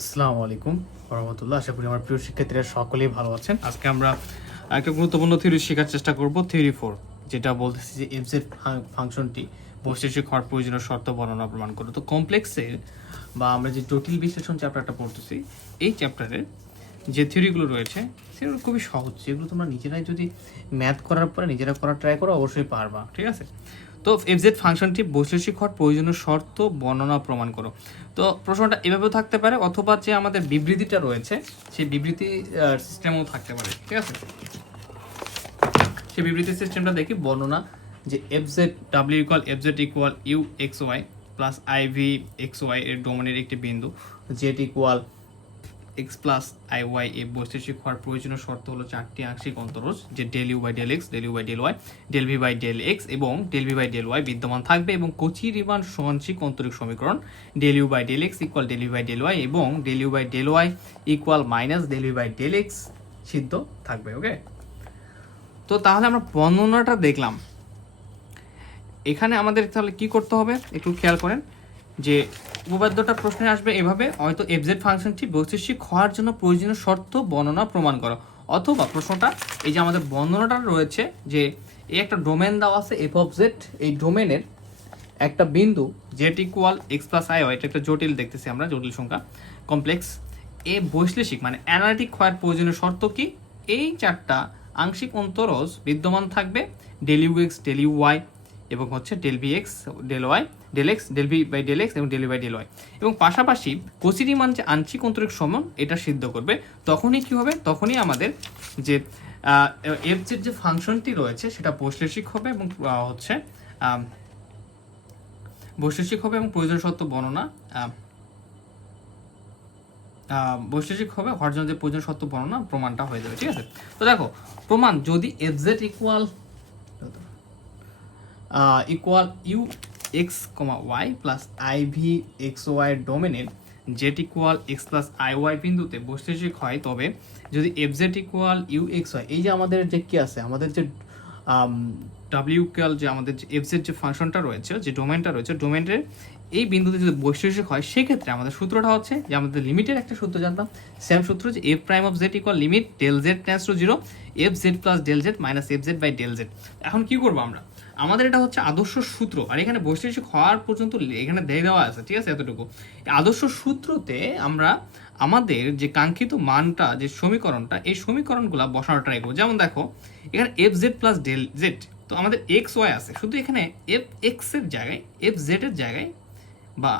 আসসালামু আলাইকুম রহমতুল্লাহ আশা করি আমার প্রিয় শিক্ষার্থীরা সকলেই ভালো আছেন। আজকে আমরা একটা গুরুত্বপূর্ণ থিওরি শেখার চেষ্টা করব থিওরি ফোর যেটা বলতেছি যে এফজেড ফাংশনটি বৈশেষিক হওয়ার প্রয়োজনীয় শর্ত বর্ণনা প্রমাণ করো। তো কমপ্লেক্সের বা আমরা যে জটিল বিশ্লেষণ চ্যাপ্টারটা পড়তেছি, এই চ্যাপ্টারের যে থিওরিগুলো রয়েছে সেগুলো খুবই সহজ। যেগুলো তোমরা নিজেরাই যদি ম্যাথ করার পরে নিজেরা করার ট্রাই করো, অবশ্যই পারবা, ঠিক আছে? তো এফজেড ফাংশনটি বৈশেষিক হওয়ার প্রয়োজনীয় শর্ত বর্ণনা প্রমাণ করো। তো প্রশ্নটা এভাবেও থাকতে পারে, অথবা যে আমাদের বিবৃতিটা রয়েছে, সেই বিবৃতি সিস্টেমও থাকতে পারে, ঠিক আছে? সেই বিবৃতি সিস্টেমটা দেখি, বর্ণনা যে F Z W equal F Z equal U X Y plus I V X Y এর ডোমেনের একটি বিন্দু Z equal X plus I Y এ বৈশেষিক হওয়ার প্রয়োজনীয় শর্ত হলো চারটি আংশিক অন্তরজ, যে del U by del X del U by del Y del V by del X এবং del V by del Y বিদ্যমান থাকবে এবং কচি রিমান সমাংশিক অন্তরিক সমীকরণ del U by del X equal del U by del Y এবং del U by del Y equal minus del U by del X সিদ্ধ থাকবে ওকে তো তাহলে আমরা বর্ণনাটা দেখলাম। এখানে আমাদের তাহলে কি করতে হবে? একটু খেয়াল করেন যে উপপাদ্যটা প্রশ্নে আসবে এভাবে, হয়তো এফজেড ফাংশনটি বৈশিষ্ট্যিক হওয়ার জন্য প্রয়োজনীয় শর্ত বর্ণনা প্রমাণ করো। অথবা প্রশ্নটা, এই যে আমাদের বর্ণনাটা রয়েছে যে এই একটা ডোমেন দেওয়া আছে এফ অফ জেড এই ডোমেনের একটা বিন্দু Z equal X plus I এটা একটা জটিল দেখতেছি আমরা, জটিল সংখ্যা কমপ্লেক্স এ বৈশ্লেষিক মানে অ্যানালিটিক হওয়ার প্রয়োজনীয় শর্ত কি? এই চারটা আংশিক অন্তরজ বিদ্যমান থাকবে ডেল এক্স ডেল ওয়াই এবং হচ্ছে del V X del Y del X del V by del X এবং ডেল বাই ডেল ওয়াই এবং পাশাপাশি কোসিডি মান যে আংশিক অন্তরিক সমান, এটা সিদ্ধ করবে। তখনই কি হবে? তখনই আমাদের যে এফ জেড যে ফাংশনটি রয়েছে, সেটা বৈশ্লেষিক হবে এবং হচ্ছে বৈশ্লেষিক হবে এবং প্রয়োজন সত্য বর্ণনা বৈশ্লেষিক হবে হওয়ার জন্য যে প্রয়োজন সত্য বর্ণনা, প্রমাণটা হয়ে যাবে, ঠিক আছে? তো দেখো, প্রমাণ যদি F Z equal equal U X comma Y plus I V X Y ডোমেনের Z equal X plus I Y বিন্দুতে বৈশ্লেষিক হয়, তবে যদি F Z equal U X হয়, এই যে আমাদের যে কি আছে, আমাদের যে ডাব্লিউ কাল যে আমাদের যে এফ জেড যে ফাংশনটা রয়েছে, যে ডোমেনটা রয়েছে ডোমেনের এই বিন্দুতে যদি বৈশ্লেষিক হয়, সেক্ষেত্রে আমাদের সূত্রটা হচ্ছে, যে আমাদের লিমিটের একটা সূত্র জানতাম সেম সূত্র যে F prime of Z equal limit del Z tends to zero F Z plus del Z minus F Z by del Z এখন কি করব আমরা? আমাদের এটা হচ্ছে আদর্শ সূত্র। আর এখানে বৈশ্লেষিক হওয়ার পর্যন্ত এখানে দিয়ে দেওয়া আছে, ঠিক আছে, এতটুকু। আদর্শ সূত্রতে আমরা আমাদের যে কাঙ্ক্ষিত মানটা, যে সমীকরণটা, এই সমীকরণগুলো বসানো ট্রাই করব। যেমন দেখো, এখানে F Z plus del Z তো আমাদের এক্স ওয়াই আছে। শুধু এখানে এফ এক্সের জায়গায় এফ জেড এর জায়গায় বা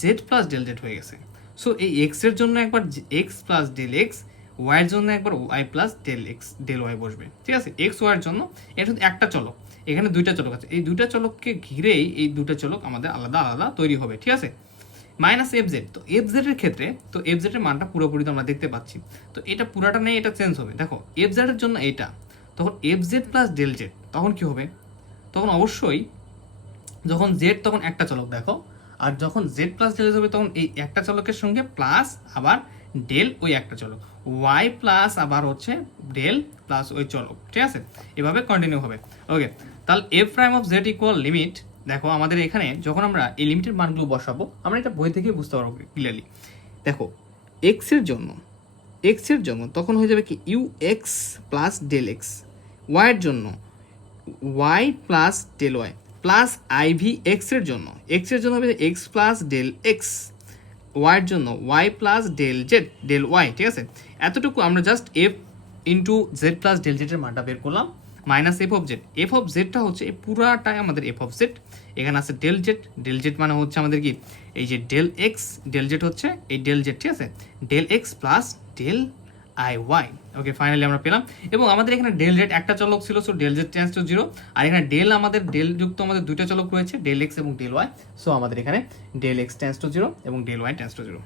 জেড প্লাস ডেল জেড হয়ে গেছে। সো এই এক্সের জন্য একবার এক্স প্লাস ডেল এক্স ওয়াইয়ের জন্য একবার Y plus del X del Y বসবে। ঠিক আছে এক্স ওয়াইয়ের জন্য এটা শুধু একটা চলক। এখানে দুইটা চলক আছে। এই দুইটা চলককে ঘিরেই এই দুটো চলক আমাদের আলাদা আলাদা তৈরি হবে, ঠিক আছে? মাইনাস এফ জেড তো এফ জেড এর ক্ষেত্রে, তো এফ জেড এর মানটা পুরোপুরি তো আমরা দেখতে পাচ্ছি। তো এটা পুরাটা নেই এটা চেঞ্জ হবে। দেখো এফ জেড এর জন্য এটা, তখন F Z plus del Z তখন কি হবে? তখন অবশ্যই যখন জেড তখন একটা চলক, দেখো। আর যখন জেড প্লাস ডেল হবে, তখন এই একটা চলকের সঙ্গে প্লাস আবার ডেল ওই একটা চলক। ওয়াই প্লাস আবার হচ্ছে ডেল প্লাস ওই চলক, ঠিক আছে? এভাবে কন্টিনিউ হবে। ওকে তাহলে F prime of Z equal limit দেখো আমাদের এখানে যখন আমরা এই লিমিটের মানগুলো বসাবো, আমরা এটা বই থেকে বুঝতে পারব ক্লিয়ারলি দেখো এক্সের জন্য এক্সের জন্য তখন হয়ে যাবে কি? U X plus del X ওয়াইয়ের জন্য Y plus del Y plus I V এক্সের জন্য এক্সের জন্য হবে এক্স প্লাস ডেল এক্স ওয়াইয়ের জন্য Y plus del Z del Y ঠিক আছে? এতটুকু আমরা just F into Z plus del জেডের মানটা বের করলাম। Minus F of Z F of জেডটা হচ্ছে এই পুরাটাই আমাদের এফ অফ জেড এখানে আছে ডেল জেড ডেল জেড মানে হচ্ছে আমাদের কি? এই যে ডেল এক্স ডেল জেড হচ্ছে এই ডেল জেড ঠিক আছে? Del X plus del I Y okay finally আমরা পেলাম। এবং আমাদের এখানে ডেল জেড একটা চলক ছিল so del Z tends to zero আর এখানে ডেল আমাদের ডেল যুক্ত আমাদের দুইটা চলক রয়েছে ডেল এক্স এবং ডেল ওয়াই সো আমাদের এখানে del X tends to zero এবং del Y tends to zero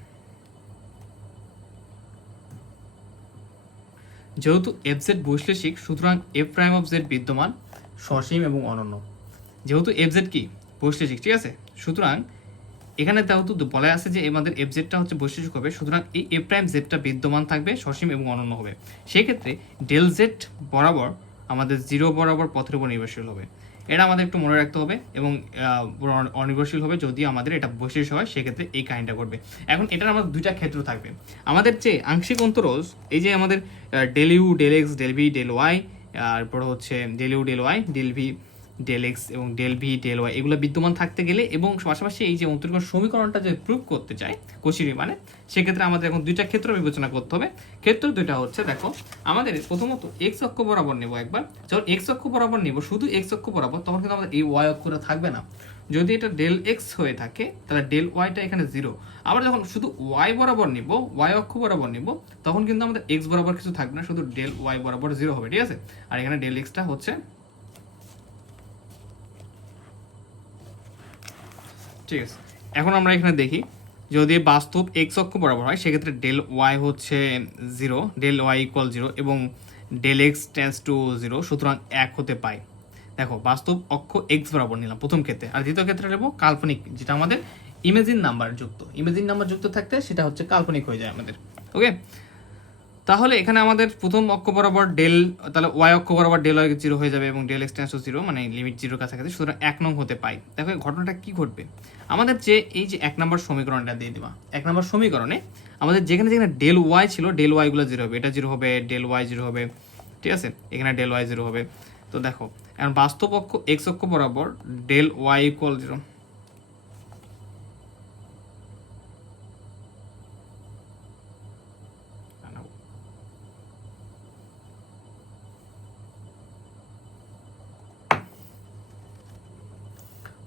যেহেতু এফ জেড বৈশ্লেষিক, সুতরাং এফ প্রাইম অফ জেড বিদ্যমান, সসীম এবং অনন্য। যেহেতু এফ জেড কি? বৈশ্লেষিক, ঠিক আছে? সুতরাং এখানে যেহেতু বলা আছে যে আমাদের এফ জেডটা হচ্ছে বৈশ্লেষিক হবে, সুতরাং এই এফ প্রাইম জেডটা বিদ্যমান থাকবে, সসীম এবং অনন্য হবে। সেক্ষেত্রে ডেল জেড বরাবর আমাদের জিরো বরাবর পথের উপর নির্ভরশীল হবে। এটা আমাদের একটু মনে রাখতে হবে এবং অনির্ভরশীল হবে যদি আমাদের এটা বৈশিষ্ট্য হয়, সেক্ষেত্রে এই কাহিনীটা করবে এখন এটার আমাদের দুইটা ক্ষেত্র থাকবে। আমাদের যে আংশিক অন্তরজ, এই যে আমাদের del U del X del V del Y তারপর হচ্ছে del U del Y del V del X এবং ডেল ভি ডেল ওয়াই এগুলো বিদ্যমান থাকতে গেলে এবং পাশাপাশি এই যে অন্তরিকরণ সমীকরণটা যদি প্রুভ করতে চায় কোশিরি মানে সেক্ষেত্রে আমাদের এখন দুইটা ক্ষেত্র বিবেচনা করতে হবে। ক্ষেত্র দুইটা হচ্ছে, দেখো, আমাদের প্রথমত এক্স অক্ষ বরাবর নেব একবার। যখন এক্স অক্ষ বরাবর নেব, শুধু এক্স অক্ষ বরাবর, তখন কিন্তু আমাদের এই ওয়াই অক্ষটা থাকবে না। যদি এটা ডেল এক্স হয়ে থাকে, তাহলে ডেল ওয়াইটা এখানে জিরো আবার যখন শুধু ওয়াই বরাবর নিব ওয়াই অক্ষ বরাবর নিব, তখন কিন্তু আমাদের এক্স বরাবর কিছু থাকবে না, শুধু ডেল ওয়াই বরাবর জিরো হবে, ঠিক আছে? আর এখানে ডেল এক্সটা হচ্ছে ঠিক আছে। এখন আমরা এখানে দেখি, যদি বাস্তব এক্স অক্ষ বরাবর হয়, সেক্ষেত্রে ডেল ওয়াই হচ্ছে zero del Y equal zero এবং del X tends to zero সুতরাং এক হতে পায় দেখো, বাস্তব অক্ষ এক্স বরাবর নিলাম প্রথম ক্ষেত্রে। আর দ্বিতীয় ক্ষেত্রে নেব কাল্পনিক, যেটা আমাদের ইমেজিন নাম্বার যুক্ত। ইমেজিন নাম্বার যুক্ত থাকতে সেটা হচ্ছে কাল্পনিক হয়ে যায় আমাদের ওকে তাহলে এখানে আমাদের প্রথম অক্ষ বরাবর ডেল তাহলে ওয়াই অক্ষ বরাবর ডেল ওয়াই জিরো হয়ে যাবে এবং ডেল এক্স টেন্স জিরো মানে লিমিট জিরোর কাছাকাছি। সুতরাং এক নং হতে পাই। দেখো ঘটনাটা কি ঘটবে? আমাদের যে এই যে এক নম্বর সমীকরণটা দিয়ে দিবা। এক নম্বর সমীকরণে আমাদের যেখানে যেখানে ডেল ওয়াই ছিল ডেল ওয়াইগুলো জিরো হবে। এটা জিরো হবে ডেল ওয়াই জিরো হবে। ঠিক আছে? এখানে ডেল ওয়াই জিরো হবে। তো দেখো, এখন বাস্তব অক্ষ এক্স অক্ষ বরাবর ডেল ওয়াই ইকুয়াল জিরো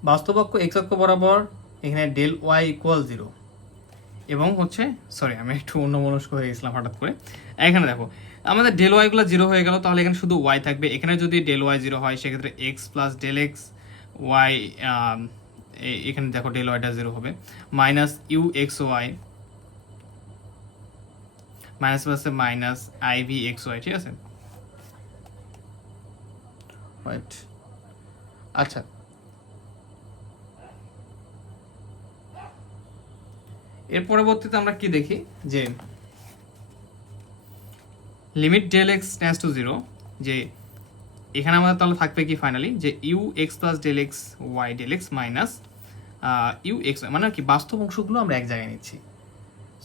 বাস্তব অক্ষ এক্স অক্ষ বরাবর এখানে ডেল ওয়াই ইকুয়াল জিরো এবং হচ্ছে সরি আমি একটু অন্য মনস্ক হয়ে গেছিলাম হঠাৎ করে। এখানে দেখো, আমাদের ডেল ওয়াইগুলো জিরো হয়ে গেল, তাহলে এখানে শুধু ওয়াই থাকবে। এখানে যদি ডেল ওয়াই জিরো হয়, সেক্ষেত্রে X plus del X Y এখানে দেখো ডেল ওয়াইটা জিরো হবে। Minus U X Y minus প্লাসে minus I V X Y ঠিক আছে? আচ্ছা এর পরবর্তীতে আমরা কি দেখি? যে limit del X tends to zero যে এখানে আমাদের তাহলে থাকবে কি ফাইনালি যে U X plus del X Y del X minus U X মানে কি বাস্তব অংশগুলো আমরা এক জায়গায় নিচ্ছি।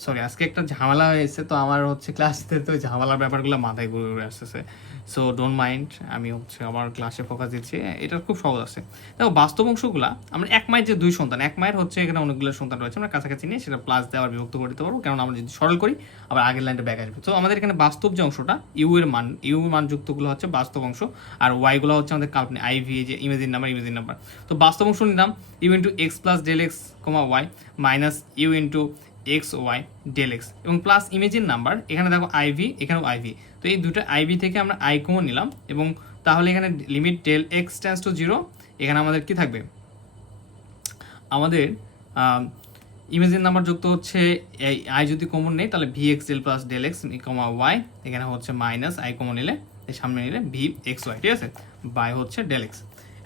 সরি আজকে একটা ঝামেলা হয়েছে, তো আমার হচ্ছে ক্লাসতে তো ঝামেলার ব্যাপারগুলো মাথায় ঘুরে ঘুরে আসতেছে। সো ডোন্ট মাইন্ড আমি হচ্ছে আমার ক্লাসে ফোকাস দিচ্ছি। এটা খুব সহজ আছে। দেখো, বাস্তব অংশগুলা, আমরা এক মায়ের যে দুই সন্তান, এক মায়ের হচ্ছে এখানে অনেকগুলো সন্তান রয়েছে, আমরা কাছাকাছি নিয়ে সেটা প্লাস দেওয়ার বিভক্ত করে দিতে পারব। কারণ আমরা যদি সরল করি, আবার আগের লাইনটা ব্যাক আসবে। তো আমাদের এখানে বাস্তব যে অংশটা ইউ এর মান ইউ মান যুক্তগুলো হচ্ছে বাস্তব অংশ, আর ওয়াই গুলো হচ্ছে আমাদের কাল্পনিক আই ভি যে ইমেজিন নাম্বার ইমেজিন নাম্বার তো বাস্তব অংশ নিলাম U into X plus del X comma Y minus U into X Y del X এবং প্লাস ইমেজিন নাম্বার এখানে দেখো আইভি এখানেও আইভি তো এই দুটো আইভি থেকে আমরা আই কমন নিলাম এবং তাহলে এখানে limit del X tends to zero এখানে আমাদের কি থাকবে? আমাদের ইমেজিন নাম্বার যুক্ত হচ্ছে আই যদি কমন নেই, তাহলে V X del plus del X comma Y এখানে হচ্ছে মাইনাস আই কমন নিলে সামনে নিলে ভি এক্স ওয়াই ঠিক আছে? বাই হচ্ছে ডেল এক্স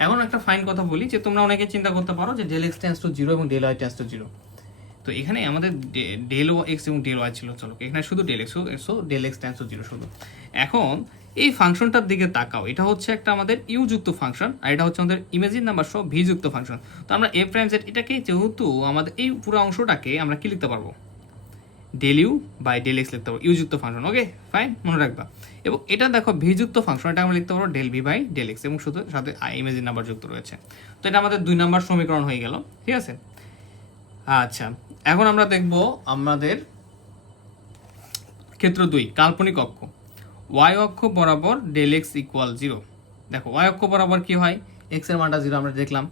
এখন একটা ফাইন কথা বলি, যে তোমরা অনেকে চিন্তা করতে পারো যে del X tends to zero এবং del Y tends to zero তো এখানে আমাদের ডেল ও এক্স এবং ডেল ওয়াই ছিল, চলো, এখানে শুধু del X so del X tends zero শুধু। এখন, এই ফাংশনটার দিকে তাকাও, এটা হচ্ছে একটা আমাদের ইউ যুক্ত ফাংশন, আর এটা হচ্ছে আমাদের ইমেজিন নাম্বার সহ ভি যুক্ত ফাংশন। তো আমরা এ প্রাইম জেড এটাকে যেহেতু আমাদের এই পুরো অংশটাকে আমরা কি লিখতে পারব? Del U by del X লিখতে পারব ইউ যুক্ত ফাংশন ওকে ফাইন মনে রাখবা। এবং এটা দেখো ভি যুক্ত ফাংশন এটা আমরা লিখতে পারব del V by del X এবং শুধু সাথে ইমেজিন নাম্বার যুক্ত রয়েছে। তো এটা আমাদের দুই নাম্বার সমীকরণ হয়ে গেল, ঠিক আছে? আচ্ছা এখন আমরা দেখব আমাদের ক্ষেত্র দুই, কাল্পনিক অক্ষ। ওয়াই অক্ষ বরাবর ডেল এক্স ইকুয়াল জিরো দেখো ওয়াই অক্ষ বরাবর কি হয়? এক্সের মানটা জিরো আমরা দেখলাম,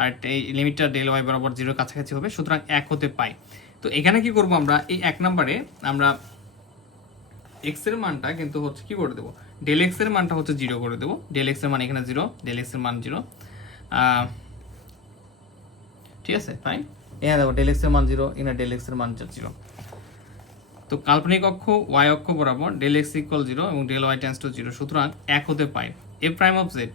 আর এই লিমিটটা ডেল ওয়াই বরাবর জিরোর কাছাকাছি হবে, সুতরাং এক হতে পাই। তো এখানে কি করব আমরা? এই এক নম্বরে আমরা এক্সের মানটা কিন্তু হচ্ছে কি করে দেবো? ডেল এক্সের মানটা হচ্ছে জিরো করে দেবো। ডেল এক্সের মান এখানে জিরো ডেল এক্সের মান জিরো ঠিক আছে ফাইন এখানে দেখো ডেল এক্সের মান জিরো এখানে ডেল এক্সের মান জিরো তো কাল্পনিক অক্ষ ওয়াই অক্ষ বরাবর ডেল এক্স ইকুয়াল জিরো এবং del Y tends to zero সুতরাং এক হতে পাই এ prime of Z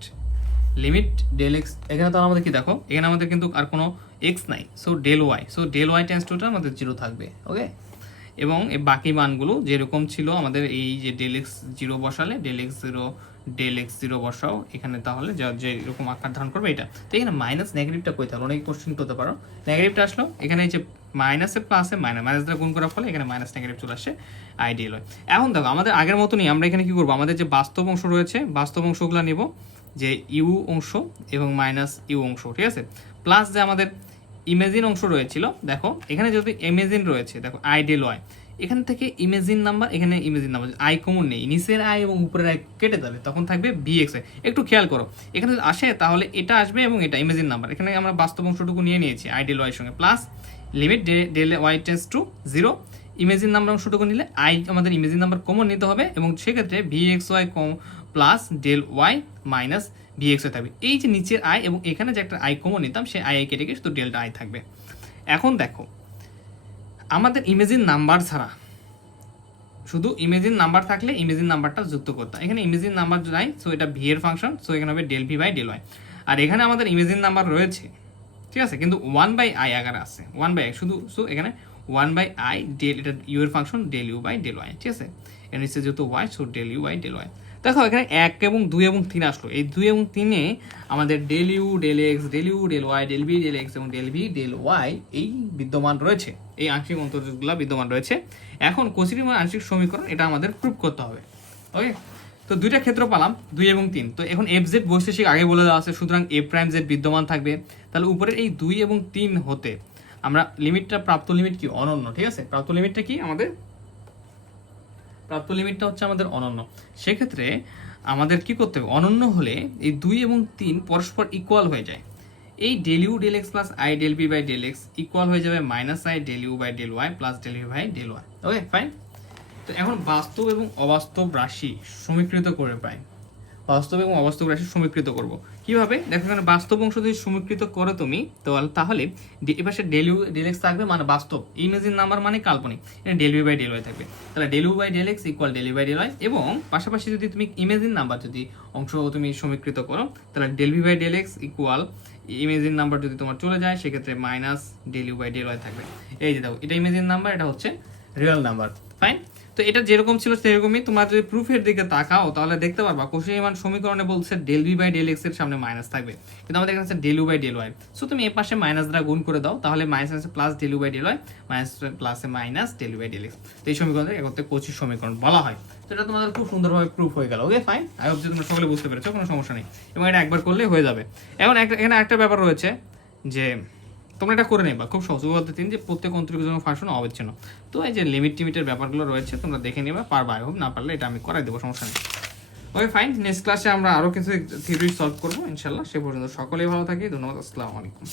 limit del X এখানে তো আমাদের কি দেখো, এখানে আমাদের কিন্তু আর কোনো এক্স নাই। So del Y so del Y tends টুটা আমাদের জিরো থাকবে ওকে এবং বাকি মানগুলো যেরকম ছিল আমাদের এই যে ডেল এক্স জিরো বসালে del X zero del X zero বসাও, এখানে তাহলে যা, যে এরকম আকার ধারণ করবে এটা। তো এখানে মাইনাস নেগেটিভটা কই তাহলে অনেক কোশ্চেন করতে পারো। নেগেটিভটা আসলো, এখানে যে মাইনাসে প্লাসে মাইনাস মাইনাস দ্বারা গুণ করার ফলে এখানে মাইনাস নেগেটিভ চলে আসে আইডিয়াল হয়। এখন দেখো, আমাদের আগের মতনই আমরা এখানে কি করব? আমাদের যে বাস্তব অংশ রয়েছে, বাস্তব অংশগুলো নিব, যে ইউ অংশ এবং মাইনাস ইউ অংশ, ঠিক আছে? প্লাস যে আমাদের ইমেজিন অংশ রয়েছিল, দেখো, এখানে যদি ইমেজিন রয়েছে, দেখো আইডিয়াল হয় এখান থেকে ইমেজিন নাম্বার এখানে ইমেজিন নাম্বার আই কমন নেই, নিচের আই এবং উপরের আই কেটে যাবে, তখন থাকবে বিএক্স আই একটু খেয়াল করো, এখানে আসে, তাহলে এটা আসবে এবং এটা ইমেজিন নাম্বার এখানে আমরা বাস্তব অংশটুকু নিয়ে নিয়েছি আইডিয়াল ওয়াইয়ের সঙ্গে plus limit del Y tends to zero imaginary number অংশটুকু নিলে আই আমাদের ইমেজিন নাম্বার কমন নিতে হবে, এবং সেক্ষেত্রে ভি এক্স ওয়াই কম plus del Y minus V X Y থাকবে। এই যে নিচের আয় এবং এখানে যে একটা আয় কমন নিতাম, সেই আই কেটে গিয়ে শুধু ডেলটা আই থাকবে। এখন দেখো, আমাদের ইমেজিন নাম্বার ছাড়া, শুধু ইমেজিন নাম্বার থাকলে ইমেজিন নাম্বারটা যুক্ত করতাম এখানে ইমেজিন নাম্বার নাই সো এটা ভি এর ফাংশন সো এখানে হবে del V by del Y আর এখানে আমাদের ইমেজিন নাম্বার রয়েছে, ঠিক আছে? কিন্তু ওয়ান বাই আই আগার আছে ওয়ান বাই শুধু সো এখানে ওয়ান বাই আই ডেল এটা ইউ এর function del U by del Y ঠিক আছে? এর নিচে যেহেতু Y so del U by del Y দেখো, এখানে এক এবং দুই এবং তিন আসলো। এই দুই এবং তিনে আমাদের del U del X del U del Y del B del X এবং ডেল ভি ডেল ওয়াই এই বিদ্যমান রয়েছে। এই আংশিক অন্তর্যুগগুলো বিদ্যমান রয়েছে। এখন কোসিরিমান আংশিক সমীকরণ এটা আমাদের প্রুভ করতে হবে। ওকে তো দুইটা ক্ষেত্র পালাম, দুই এবং তিন। তো এখন এফ জেড বৈশেষিক আগে বলে দেওয়া আছে, সুতরাং এ প্রাইম জেড বিদ্যমান থাকবে। তাহলে উপরের এই দুই এবং তিন হতে আমরা লিমিটটা প্রাপ্ত লিমিট কি? অনন্য, ঠিক আছে? প্রাপ্ত লিমিটটা কি? আমাদের প্রাপ্ত লিমিটটা হচ্ছে আমাদের অনন্য। সেক্ষেত্রে আমাদের কি করতে হবে? অনন্য হলে এই দুই এবং তিন পরস্পর ইকুয়াল হয়ে যায়। এই del U del X plus I del B by del X equal হয়ে যাবে minus I del U by del Y plus del U by del Y okay fine তো এখন বাস্তব এবং অবাস্তব রাশি সমীকৃত করে পাই বাস্তব এবং অবাস্তব রাশি সমীকৃত করব। কীভাবে? দেখো এখানে বাস্তব অংশ যদি সমীকৃত করো তুমি, তো তাহলে ডে- এ পাশে ডেল ইউ ডেল এক্স থাকবে মানে বাস্তব। ইমেজিন নাম্বার মানে কাল্পনিক। এখানে ডেল ইউ বাই ডেল থাকবে। তাহলে del U by del X equal del U by del এবং পাশাপাশি যদি তুমি ইমেজিন নাম্বার যদি অংশ তুমি সমীকৃত করো, তাহলে del V by del X equal imaginary number যদি তোমার চলে যায়, সেক্ষেত্রে minus del U by del থাকবে। এই যে দেখো, এটা ইমেজিন নাম্বার, এটা হচ্ছে রিয়েল নাম্বার ফাইন তো এটা যেরকম ছিল সেরকমই তোমরা যদি প্রুফের দিকে তাকাও, তাহলে দেখতে পারবা কোষীয়মান সমীকরণে বলছে ডেল ভি বাই ডেল এক্সের সামনে মাইনাস থাকবে। কিন্তু আমাদের আছে del U by del Y so তুমি এ পাশে মাইনাস দ্বারা গুণ করে দাও, তাহলে মাইনাস আছে plus del U by del Y minus প্লাসে minus del U by del X তো এই সমীকরণকে একত্রে কোচি সমীকরণ বলা হয়। তো এটা তোমাদের খুব সুন্দরভাবে প্রুফ হয়ে গেল ওকে ফাইন আই হোপ যে তোমরা সকলে বুঝতে পেরেছ, কোনো সমস্যা নেই। এবং এটা একবার করলে হয়ে যাবে। এখন এখানে একটা ব্যাপার রয়েছে যে তোমরা এটা করে নেবা। খুব সহজ। বলতে তিন যে প্রত্যেক অন্তরিক জন্য ফাংশন অবিচ্ছিন্ন। তো এই যে লিমিট টিমিটের ব্যাপারগুলো রয়েছে, তোমরা দেখে নেবা, পারবা আই হোপ না পারলে এটা আমি করাই দেবো, সমস্যা নেই। ওকে ফাইন নেক্সট ক্লাসে আমরা আরও কিছু থিওরি সলভ করব, ইনশাল্লাহ। সে পর্যন্ত সকলেই ভালো থাকি, ধন্যবাদ, আসসালামু আলাইকুম।